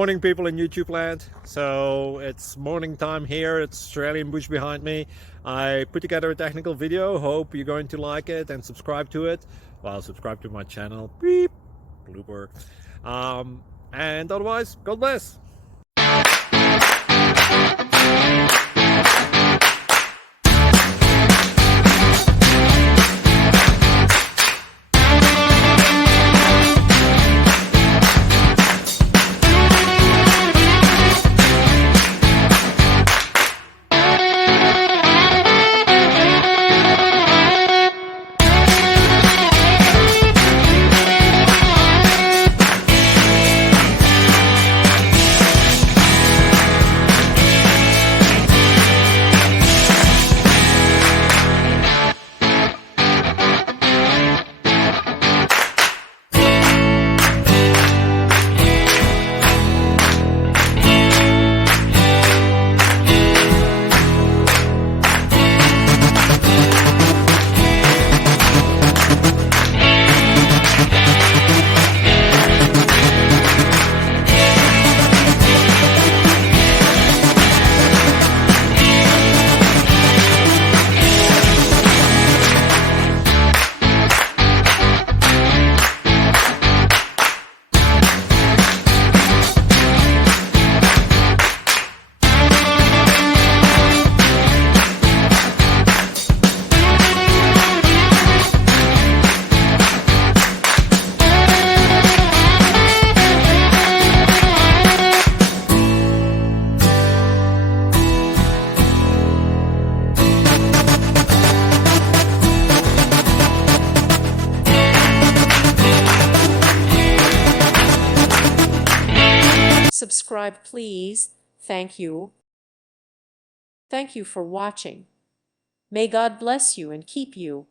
Morning, people in YouTube land. So it's morning time here. It's Australian bush behind me. I put together a technical video. Hope you're going to like it and subscribe to it. Well, subscribe to my channel. Beep. Blooper. And otherwise, God bless. Subscribe, please. Thank you. Thank you for watching. May God bless you and keep you.